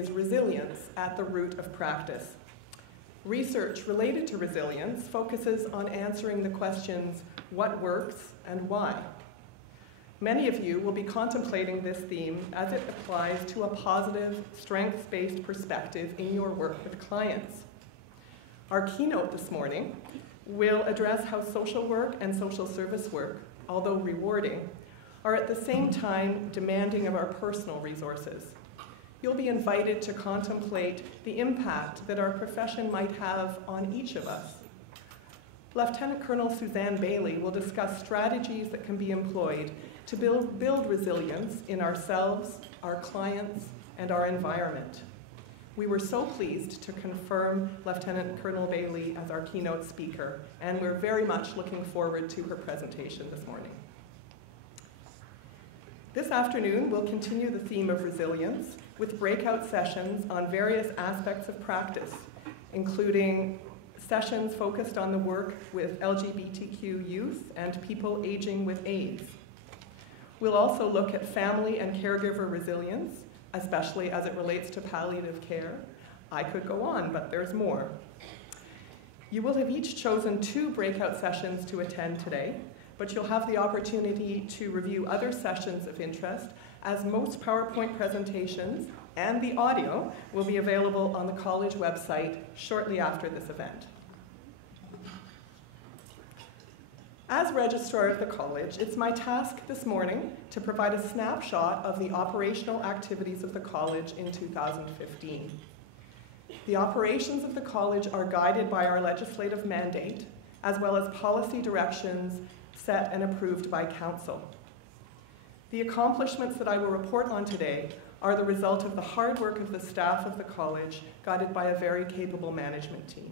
is resilience at the root of practice. Research related to resilience focuses on answering the questions, what works and why? Many of you will be contemplating this theme as it applies to a positive, strengths-based perspective in your work with clients. Our keynote this morning will address how social work and social service work, although rewarding, are at the same time demanding of our personal resources. You'll be invited to contemplate the impact that our profession might have on each of us. Lieutenant Colonel Suzanne Bailey will discuss strategies that can be employed to build resilience in ourselves, our clients, and our environment. We were so pleased to confirm Lieutenant Colonel Bailey as our keynote speaker, and we're very much looking forward to her presentation this morning. This afternoon, we'll continue the theme of resilience with breakout sessions on various aspects of practice, including sessions focused on the work with LGBTQ youth and people aging with AIDS. We'll also look at family and caregiver resilience, especially as it relates to palliative care. I could go on, but there's more. You will have each chosen 2 breakout sessions to attend today, but you'll have the opportunity to review other sessions of interest, as most PowerPoint presentations and the audio will be available on the college website shortly after this event. As Registrar of the College, it's my task this morning to provide a snapshot of the operational activities of the college in 2015. The operations of the college are guided by our legislative mandate, as well as policy directions set and approved by Council. The accomplishments that I will report on today are the result of the hard work of the staff of the college, guided by a very capable management team.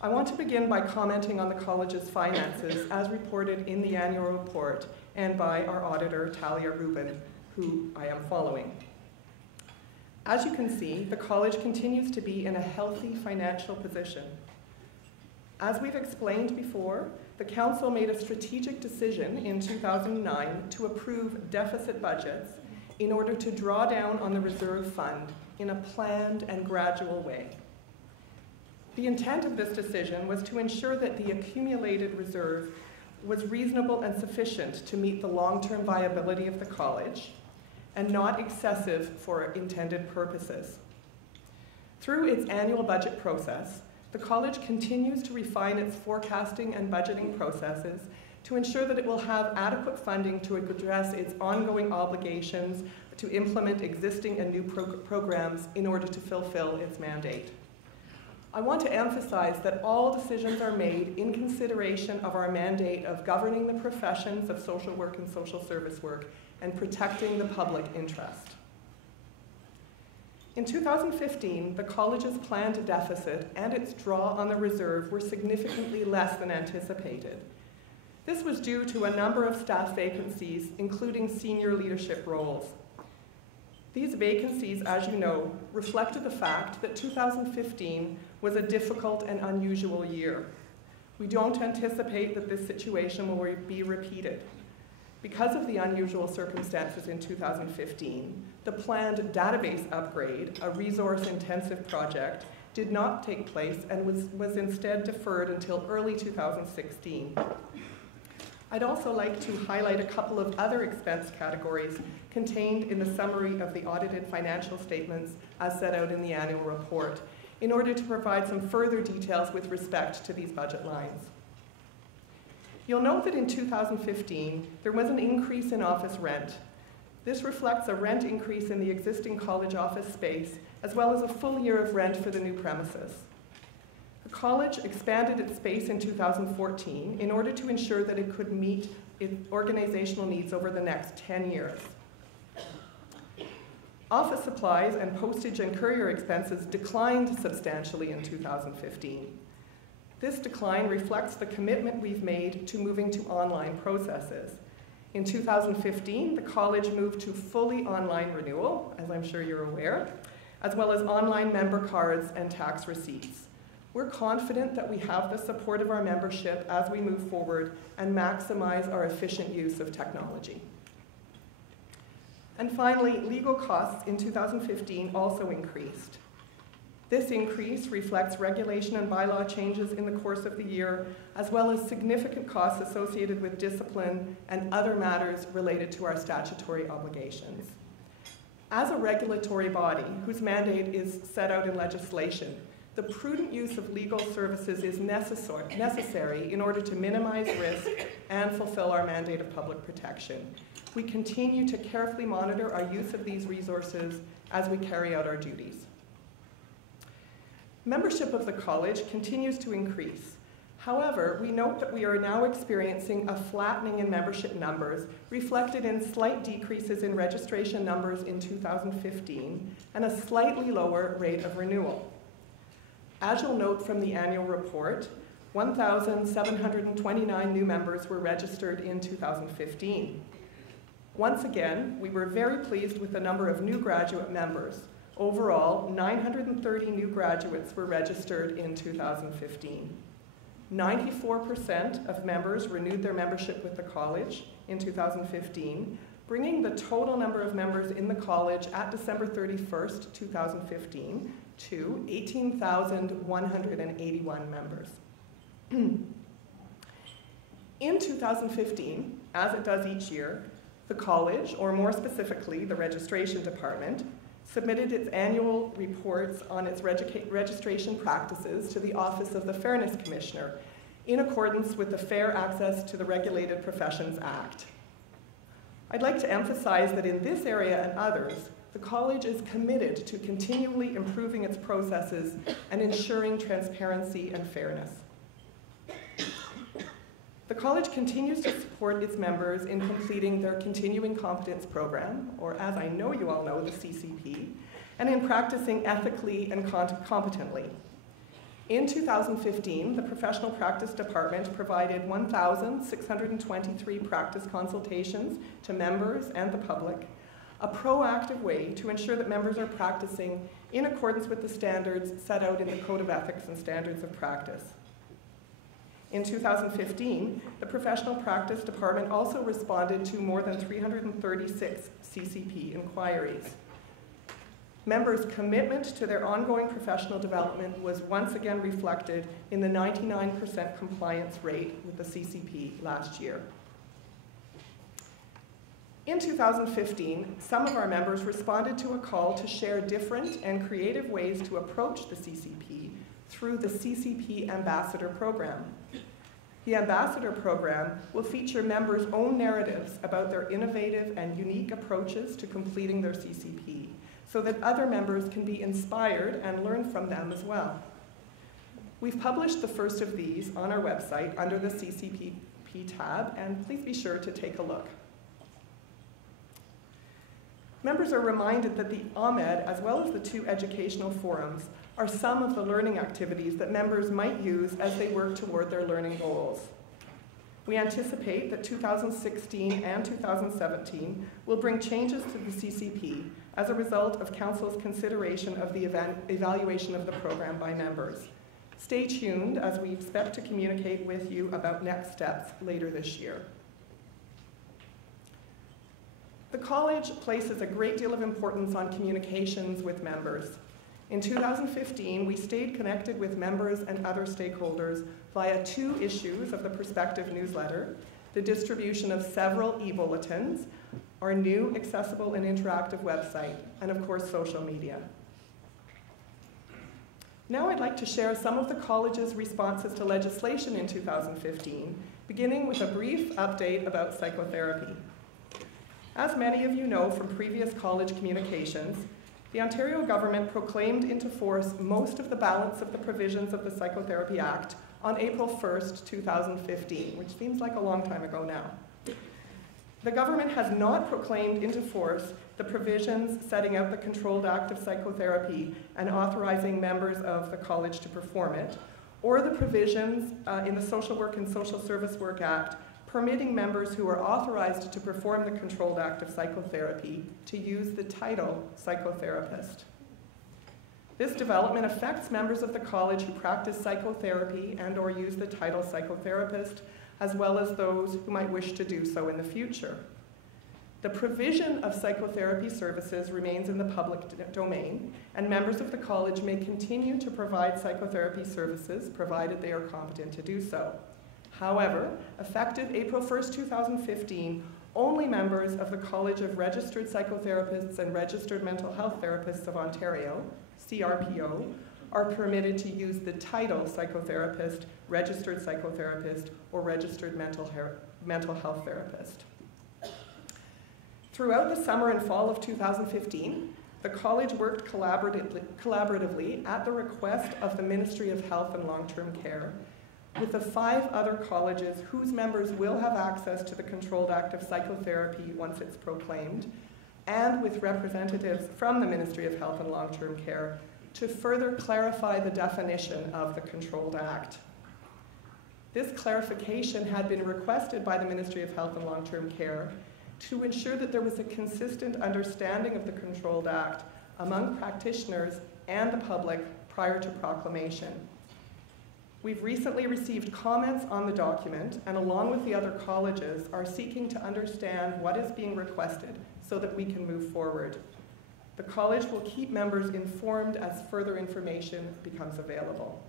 I want to begin by commenting on the college's finances as reported in the annual report and by our auditor, Talia Rubin, who I am following. As you can see, the college continues to be in a healthy financial position. As we've explained before, the Council made a strategic decision in 2009 to approve deficit budgets in order to draw down on the reserve fund in a planned and gradual way. The intent of this decision was to ensure that the accumulated reserve was reasonable and sufficient to meet the long-term viability of the college and not excessive for intended purposes. Through its annual budget process, the college continues to refine its forecasting and budgeting processes to ensure that it will have adequate funding to address its ongoing obligations to implement existing and new programs in order to fulfill its mandate. I want to emphasize that all decisions are made in consideration of our mandate of governing the professions of social work and social service work and protecting the public interest. In 2015, the college's planned deficit and its draw on the reserve were significantly less than anticipated. This was due to a number of staff vacancies, including senior leadership roles. These vacancies, as you know, reflected the fact that 2015 was a difficult and unusual year. We don't anticipate that this situation will be repeated. Because of the unusual circumstances in 2015, the planned database upgrade, a resource-intensive project, did not take place and was instead deferred until early 2016. I'd also like to highlight a couple of other expense categories contained in the summary of the audited financial statements as set out in the annual report, in order to provide some further details with respect to these budget lines. You'll note that in 2015, there was an increase in office rent. This reflects a rent increase in the existing college office space, as well as a full year of rent for the new premises. The college expanded its space in 2014 in order to ensure that it could meet its organizational needs over the next 10 years. Office supplies and postage and courier expenses declined substantially in 2015. This decline reflects the commitment we've made to moving to online processes. In 2015, the college moved to fully online renewal, as I'm sure you're aware, as well as online member cards and tax receipts. We're confident that we have the support of our membership as we move forward and maximize our efficient use of technology. And finally, legal costs in 2015 also increased. This increase reflects regulation and bylaw changes in the course of the year, as well as significant costs associated with discipline and other matters related to our statutory obligations. As a regulatory body whose mandate is set out in legislation, the prudent use of legal services is necessary in order to minimize risk and fulfill our mandate of public protection. We continue to carefully monitor our use of these resources as we carry out our duties. Membership of the college continues to increase. However, we note that we are now experiencing a flattening in membership numbers, reflected in slight decreases in registration numbers in 2015 and a slightly lower rate of renewal. As you'll note from the annual report, 1,729 new members were registered in 2015. Once again, we were very pleased with the number of new graduate members. Overall, 930 new graduates were registered in 2015. 94% of members renewed their membership with the college in 2015, bringing the total number of members in the college at December 31st, 2015 to 18,181 members. In 2015, as it does each year, the college, or more specifically the registration department, submitted its annual reports on its registration practices to the Office of the Fairness Commissioner in accordance with the Fair Access to the Regulated Professions Act. I'd like to emphasize that in this area and others, the college is committed to continually improving its processes and ensuring transparency and fairness. The college continues to support its members in completing their Continuing Competence Program, or as I know you all know, the CCP, and in practicing ethically and competently. In 2015, the Professional Practice Department provided 1,623 practice consultations to members and the public, a proactive way to ensure that members are practicing in accordance with the standards set out in the Code of Ethics and Standards of Practice. In 2015, the Professional Practice Department also responded to more than 336 CCP inquiries. Members' commitment to their ongoing professional development was once again reflected in the 99% compliance rate with the CCP last year. In 2015, some of our members responded to a call to share different and creative ways to approach the CCP through the CCP Ambassador Program. The Ambassador Program will feature members' own narratives about their innovative and unique approaches to completing their CCP, so that other members can be inspired and learn from them as well. We've published the first of these on our website under the CCP tab, and please be sure to take a look. Members are reminded that the AMED, as well as the two educational forums, are some of the learning activities that members might use as they work toward their learning goals. We anticipate that 2016 and 2017 will bring changes to the CCP as a result of Council's consideration of the evaluation of the program by members. Stay tuned as we expect to communicate with you about next steps later this year. The college places a great deal of importance on communications with members. In 2015, we stayed connected with members and other stakeholders via 2 issues of the Perspective newsletter, the distribution of several e-bulletins, our new accessible and interactive website, and of course, social media. Now I'd like to share some of the college's responses to legislation in 2015, beginning with a brief update about psychotherapy. As many of you know from previous college communications, the Ontario government proclaimed into force most of the balance of the provisions of the Psychotherapy Act on April 1st, 2015, which seems like a long time ago now. The government has not proclaimed into force the provisions setting out the Controlled Act of Psychotherapy and authorizing members of the college to perform it, or the provisions in the Social Work and Social Service Work Act permitting members who are authorized to perform the Controlled Act of Psychotherapy to use the title psychotherapist. This development affects members of the college who practice psychotherapy and/or use the title psychotherapist, as well as those who might wish to do so in the future. The provision of psychotherapy services remains in the public domain, and members of the college may continue to provide psychotherapy services provided they are competent to do so. However, effective April 1st, 2015, only members of the College of Registered Psychotherapists and Registered Mental Health Therapists of Ontario, CRPO, are permitted to use the title psychotherapist, registered psychotherapist, or registered mental health therapist. Throughout the summer and fall of 2015, the college worked collaboratively at the request of the Ministry of Health and Long-Term Care with the 5 other colleges whose members will have access to the Controlled Act of Psychotherapy once it's proclaimed, and with representatives from the Ministry of Health and Long-Term Care to further clarify the definition of the Controlled Act. This clarification had been requested by the Ministry of Health and Long-Term Care to ensure that there was a consistent understanding of the Controlled Act among practitioners and the public prior to proclamation. We've recently received comments on the document, and along with the other colleges, are seeking to understand what is being requested so that we can move forward. The college will keep members informed as further information becomes available.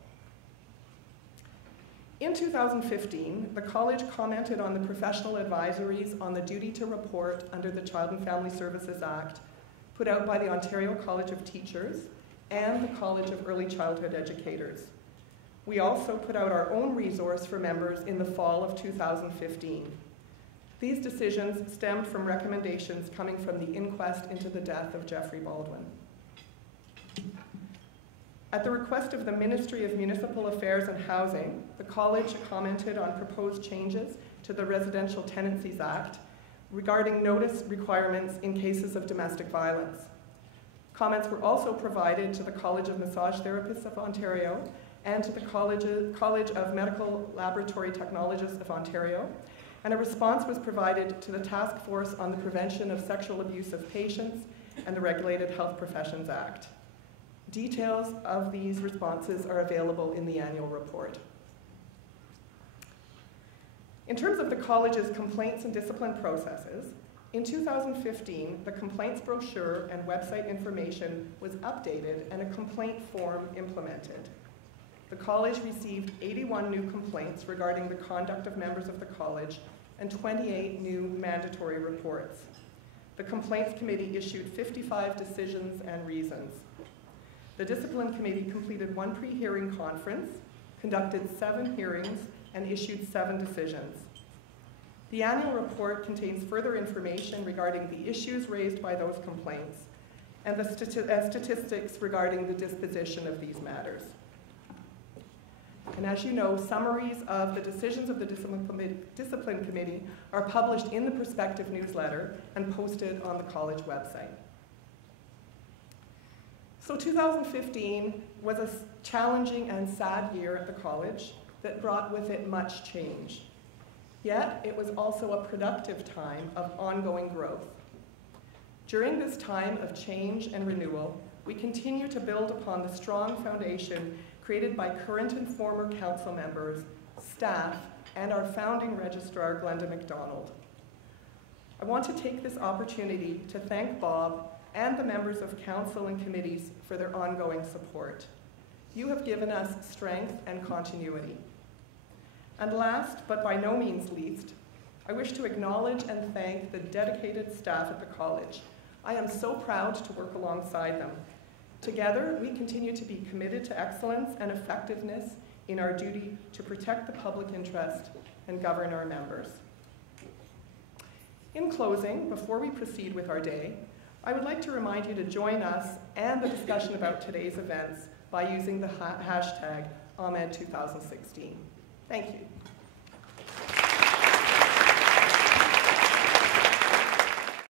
In 2015, the college commented on the professional advisories on the duty to report under the Child and Family Services Act put out by the Ontario College of Teachers and the College of Early Childhood Educators. We also put out our own resource for members in the fall of 2015. These decisions stemmed from recommendations coming from the inquest into the death of Jeffrey Baldwin. At the request of the Ministry of Municipal Affairs and Housing, the college commented on proposed changes to the Residential Tenancies Act regarding notice requirements in cases of domestic violence. Comments were also provided to the College of Massage Therapists of Ontario and to the College of Medical Laboratory Technologists of Ontario, and a response was provided to the Task Force on the Prevention of Sexual Abuse of Patients and the Regulated Health Professions Act. Details of these responses are available in the annual report. In terms of the college's complaints and discipline processes, in 2015, the complaints brochure and website information was updated and a complaint form implemented. The college received 81 new complaints regarding the conduct of members of the college and 28 new mandatory reports. The Complaints Committee issued 55 decisions and reasons. The Discipline Committee completed 1 pre-hearing conference, conducted 7 hearings, and issued 7 decisions. The annual report contains further information regarding the issues raised by those complaints and the statistics regarding the disposition of these matters. And as you know, summaries of the decisions of the Discipline Committee are published in the Perspective newsletter and posted on the college website. So 2015 was a challenging and sad year at the college that brought with it much change. Yet, it was also a productive time of ongoing growth. During this time of change and renewal, we continue to build upon the strong foundation created by current and former council members, staff, and our founding registrar, Glenda MacDonald. I want to take this opportunity to thank Bob and the members of council and committees for their ongoing support. You have given us strength and continuity. And last, but by no means least, I wish to acknowledge and thank the dedicated staff at the college. I am so proud to work alongside them. Together, we continue to be committed to excellence and effectiveness in our duty to protect the public interest and govern our members. In closing, before we proceed with our day, I would like to remind you to join us and the discussion about today's events by using the hashtag AMED 2016. Thank you.